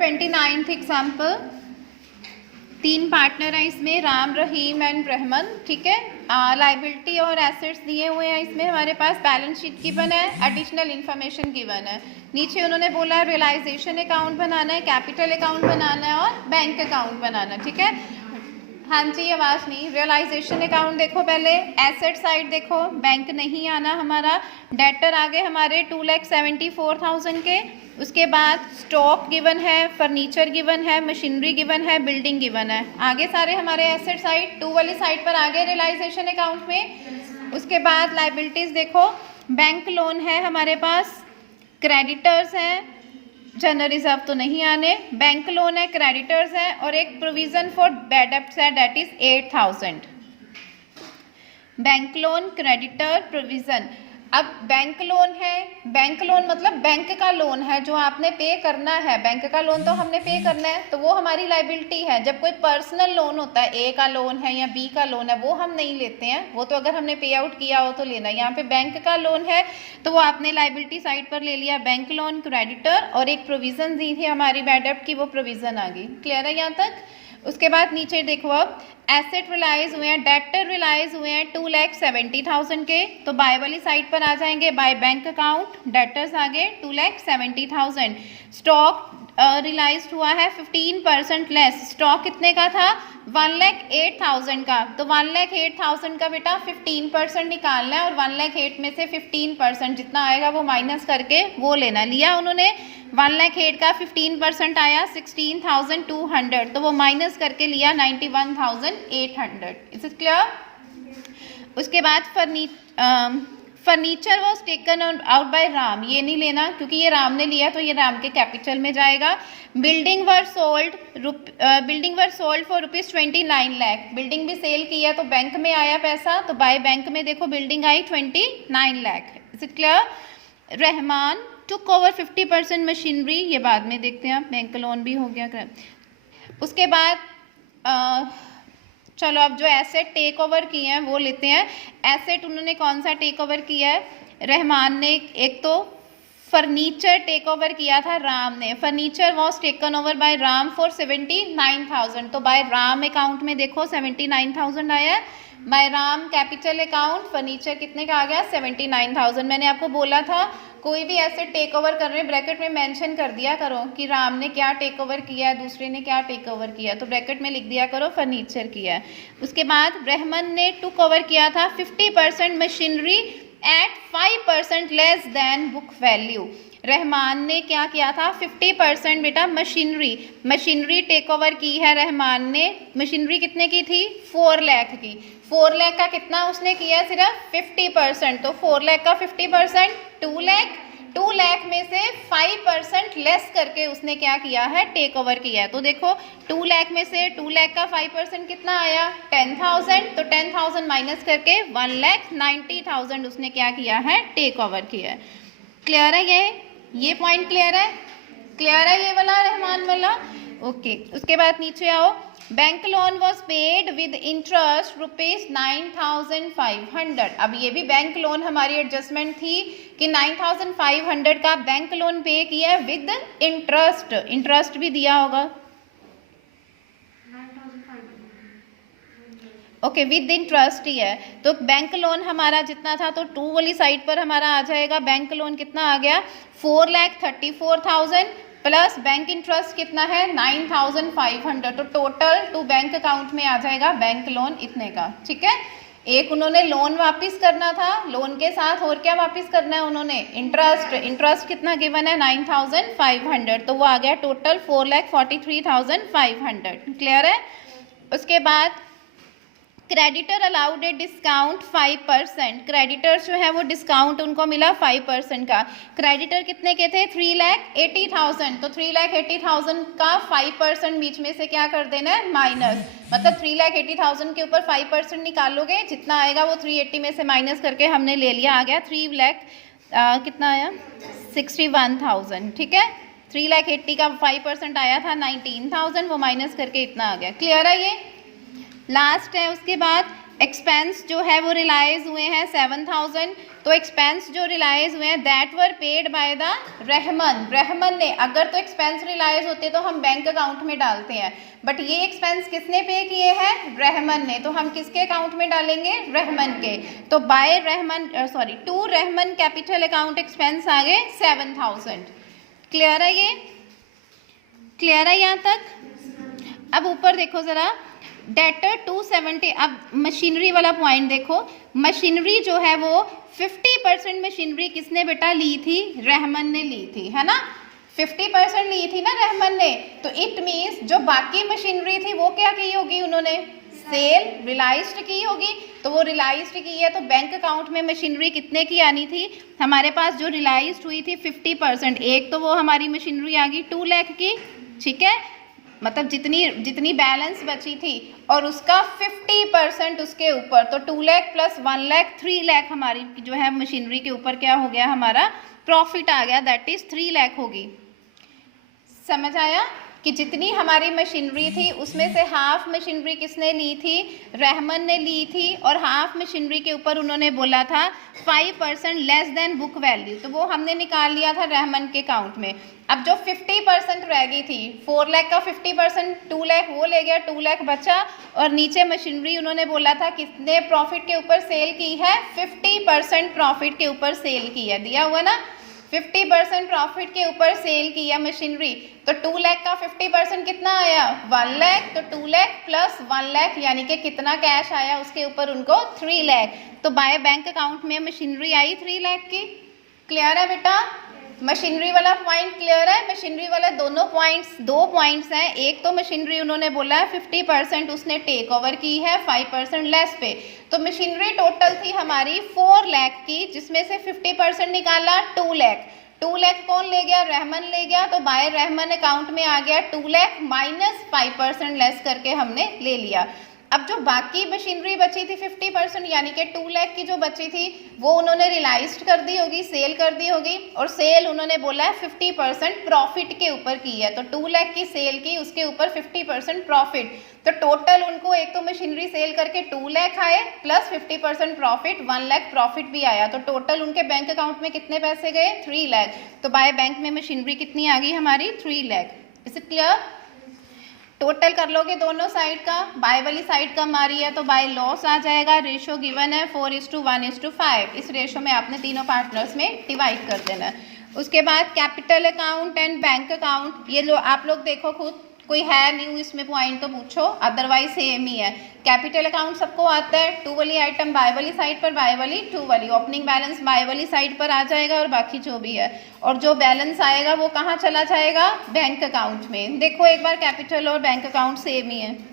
29th example, 3 partner हैं इसमें, राम, रहीम and Rahman. ठीक है, लाइबिलिटी और एसेट्स दिए हुए हैं इसमें हमारे पास, बैलेंस शीट गिवन है, एडिशनल इन्फॉर्मेशन गिवन है। नीचे उन्होंने बोला रियलाइजेशन अकाउंट बनाना है, कैपिटल अकाउंट बनाना है और बैंक अकाउंट बनाना है। ठीक है, हाँ जी, आवाज़ नहीं। रियलाइजेशन अकाउंट देखो पहले, एसेट साइड देखो, बैंक नहीं आना हमारा, डेटर आगे हमारे 2,74,000 के। उसके बाद स्टॉक गिवन है, फर्नीचर गिवन है, मशीनरी गिवन है, बिल्डिंग गिवन है। आगे सारे हमारे एसेट साइड, टू वाली साइड पर आगे रियलाइजेशन अकाउंट में। उसके बाद लाइबिलिटीज़ देखो, बैंक लोन है हमारे पास, क्रेडिटर्स हैं, जनरल रिजर्व तो नहीं आने, बैंक लोन है, क्रेडिटर्स है और एक प्रोविजन फॉर बैड डेब्ट्स है, debt is 8,000। Bank loan, creditor, provision. अब बैंक लोन है, बैंक लोन मतलब बैंक का लोन है जो आपने पे करना है, बैंक का लोन तो हमने पे करना है, तो वो हमारी लाइबिलिटी है। जब कोई पर्सनल लोन होता है, ए का लोन है या बी का लोन है, वो हम नहीं लेते हैं, वो तो अगर हमने पे आउट किया हो तो लेना। यहाँ पे बैंक का लोन है तो वो आपने लाइबिलिटी साइड पर ले लिया, बैंक लोन, क्रेडिटर और एक प्रोविजन दी थी हमारी बैड डेब्ट की, वो प्रोविजन आ गई। क्लियर है यहाँ तक? उसके बाद नीचे देखो, अब एसेट रिलाइज हुए हैं, डेटर रिलाइज हुए हैं 2,70,000 के, तो बाय वाली साइड पर आ जाएंगे, बाय बैंक अकाउंट, डेटर्स आगे 2,70,000। स्टॉक रिलाइज हुआ है 15% लेस, स्टॉक कितने का था? 1,08,000 का, तो 1,08,000 का बेटा 15% निकालना है और 1,08,000 में से 15% जितना आएगा वो माइनस करके वो लेना। लिया उन्होंने 1,08,000 का 15% आया 16,200, तो वो माइनस करके लिया 91,800। Is it clear? उसके बाद furniture was taken out by Ram, ये नहीं लेना क्योंकि ये राम ने लिया तो ये राम के कैपिटल में जाएगा। Building were sold for ₹29 lakh, building भी सेल की है तो बैंक में आया पैसा, तो बाय बैंक में देखो building I 29 lakh. Is it clear? Rahman took over 50% machinery, ये बाद में देखते हैं, बैंक लोन भी हो गया। उसके बाद चलो अब जो एसेट टेक ओवर किए हैं वो लेते हैं। एसेट उन्होंने कौन सा टेक ओवर किया है? रहमान ने एक तो फर्नीचर टेक ओवर किया था राम ने, furniture was taken over by Ram for 79,000, तो बाय राम अकाउंट में देखो 79,000 आया है, by Ram capital account furniture कितने का आ गया? 79,000। मैंने आपको बोला था कोई भी एसेट टेक ओवर कर रहे हैं ब्रैकेट में मेंशन कर दिया करो कि राम ने क्या टेक ओवर किया है, दूसरे ने क्या टेक ओवर किया, तो ब्रैकेट में लिख दिया करो फर्नीचर किया है। उसके बाद रहमान ने टुक ओवर किया था 50% machinery at 5% less than book value. Rahman ने क्या किया था? 50% बेटा मशीनरी टेक ओवर की है रहमान ने। मशीनरी कितने की थी? 4 लाख की। 4 लाख का कितना उसने किया? सिर्फ 50%, तो 4 लाख का 50% 2 लाख, 2 लाख में से 5% लेस करके उसने क्या किया है? टेक ओवर किया है। तो देखो 2 लाख में से 2 लाख का 5% कितना आया? 10,000, तो 10,000 माइनस करके 1,90,000 उसने क्या किया है? टेक ओवर किया है। क्लियर है? ये पॉइंट क्लियर है? क्लियर है ये वाला रहमान वाला? ओके। उसके बाद नीचे आओ, bank loan was paid with interest ₹9,500। अब ये भी बैंक लोन हमारी एडजस्टमेंट थी कि 9,500 का बैंक लोन पे किया विद इंटरेस्ट, इंटरेस्ट भी दिया होगा। ओके, विद इंटरेस्ट ही है, तो बैंक लोन हमारा जितना था तो 2 वाली साइड पर हमारा आ जाएगा। बैंक लोन कितना आ गया? 4,34,000 प्लस बैंक इंटरेस्ट कितना है? 9,500, तो टोटल टू बैंक अकाउंट में आ जाएगा बैंक लोन इतने का। ठीक है, एक उन्होंने लोन वापस करना था, लोन के साथ और क्या वापस करना है उन्होंने? इंटरेस्ट। इंटरेस्ट कितना गिवन है? 9,500, तो वो आ गया टोटल 4,43,500। क्लियर है? उसके बाद creditor allowed a discount 5%, creditors जो है वो डिस्काउंट उनको मिला 5% का। क्रेडिटर कितने के थे? 3,80,000, तो 3,80,000 का 5% बीच में से क्या कर देना है? माइनस, मतलब 3,80,000 के ऊपर 5% निकालोगे, जितना आएगा वो 380 में से माइनस करके हमने ले लिया, आ गया 3 लाख कितना आया? 61,000। ठीक है, 3,80,000 का 5% आया था 19,000, वो माइनस करके इतना आ गया। क्लियर है ये? लास्ट है उसके बाद एक्सपेंस जो है वो रिलाइज हुए हैं 7,000, तो एक्सपेंस जो रिलाइज हुए हैं that were paid by the Rahman ने। अगर तो एक्सपेंस रिलाइज होते तो हम बैंक अकाउंट में डालते हैं, बट ये एक्सपेंस किसने पे किए हैं? रहमन ने, तो हम किसके अकाउंट में डालेंगे? रहमन के। तो by Rahman to Rahman capital account expense आ गए 7,000। क्लियर है? ये क्लियर है यहाँ तक? अब ऊपर देखो जरा, डेटर 270। अब मशीनरी वाला पॉइंट देखो, मशीनरी जो है वो 50% मशीनरी किसने बेटा ली थी? रहमन ने ली थी, है ना। 50% ली थी ना रहमन ने, तो इट मीन्स जो बाकी मशीनरी थी वो क्या की होगी? उन्होंने सेल रिलाइज्ड की होगी। तो वो रिलाइज्ड की है तो बैंक अकाउंट में मशीनरी कितने की आनी थी? हमारे पास जो रिलाइज्ड हुई थी 50%, एक तो वो हमारी मशीनरी आ गई 2 लाख की, ठीक है, मतलब जितनी बैलेंस बची थी, और उसका 50% उसके ऊपर, तो 2 लाख प्लस 1 लाख 3 लाख हमारी जो है मशीनरी के ऊपर क्या हो गया? हमारा प्रॉफिट आ गया, दैट इज 3 लाख होगी। समझ आया कि जितनी हमारी मशीनरी थी उसमें से हाफ मशीनरी किसने ली थी? रहमन ने ली थी, और हाफ मशीनरी के ऊपर उन्होंने बोला था 5% लेस देन बुक वैल्यू, तो वो हमने निकाल लिया था रहमन के अकाउंट में। अब जो 50% रह गई थी, 4 लाख का 50% 2 लाख वो ले गया, 2 लाख बचा, और नीचे मशीनरी उन्होंने बोला था कितने प्रॉफिट के ऊपर सेल की है? 50% प्रॉफिट के ऊपर सेल की है, दिया हुआ ना, 50% प्रॉफिट के ऊपर सेल किया मशीनरी। तो 2 लाख का 50% कितना आया? 1 लाख। तो 2 लाख प्लस 1 लाख यानी कि कितना कैश आया उसके ऊपर उनको? 3 लाख। तो बाय बैंक अकाउंट में मशीनरी आई 3 लाख की। क्लियर है बेटा? मशीनरी वाला पॉइंट क्लियर है? मशीनरी वाला दो पॉइंट्स हैं। एक तो मशीनरी उन्होंने बोला है 50% उसने टेक ओवर की है 5% लेस पे, तो मशीनरी टोटल थी हमारी 4 लाख की, जिसमें से 50% निकाला 2 लाख। 2 लाख कौन ले गया? रहमन ले गया। तो बाय रहमन अकाउंट में आ गया 2 लाख माइनस 5% लेस करके हमने ले लिया। अब जो बाकी मशीनरी बची थी 50% यानी कि 2 लाख की जो बची थी वो उन्होंने रिलाइज्ड कर दी होगी, सेल कर दी होगी, और सेल उन्होंने बोला है 50% प्रॉफिट के ऊपर की है। तो 2 लाख की सेल की, उसके ऊपर 50% प्रॉफिट, तो टोटल उनको एक तो मशीनरी सेल करके 2 लाख आए प्लस 50% प्रॉफिट 1 लाख प्रॉफिट भी आया, तो टोटल उनके बैंक अकाउंट में कितने पैसे गए? 3 लाख। तो बाय बैंक में मशीनरी कितनी आ गई हमारी? 3 lakh. Is it clear? Total कर लोगे दोनों साइड का, बाय वाली साइड कम आ रही है तो बाय लॉस आ जाएगा। रेशो गिवन है 4:1:5, इस रेशो में आपने तीनों पार्टनर्स में डिवाइड कर देना है। उसके बाद capital account and bank account, ये लो आप लोग देखो खुद, कोई है न्यू इसमें पॉइंट तो पूछो, अदरवाइज सेम ही है। कैपिटल अकाउंट सबको आता है, 2 वाली आइटम बाय वाली साइड पर, बाय वाली 2 वाली, ओपनिंग बैलेंस बाय वाली साइड पर आ जाएगा, और बाकी जो भी है, और जो बैलेंस आएगा वो कहाँ चला जाएगा? बैंक अकाउंट में। देखो एक बार कैपिटल और बैंक अकाउंट सेम ही है।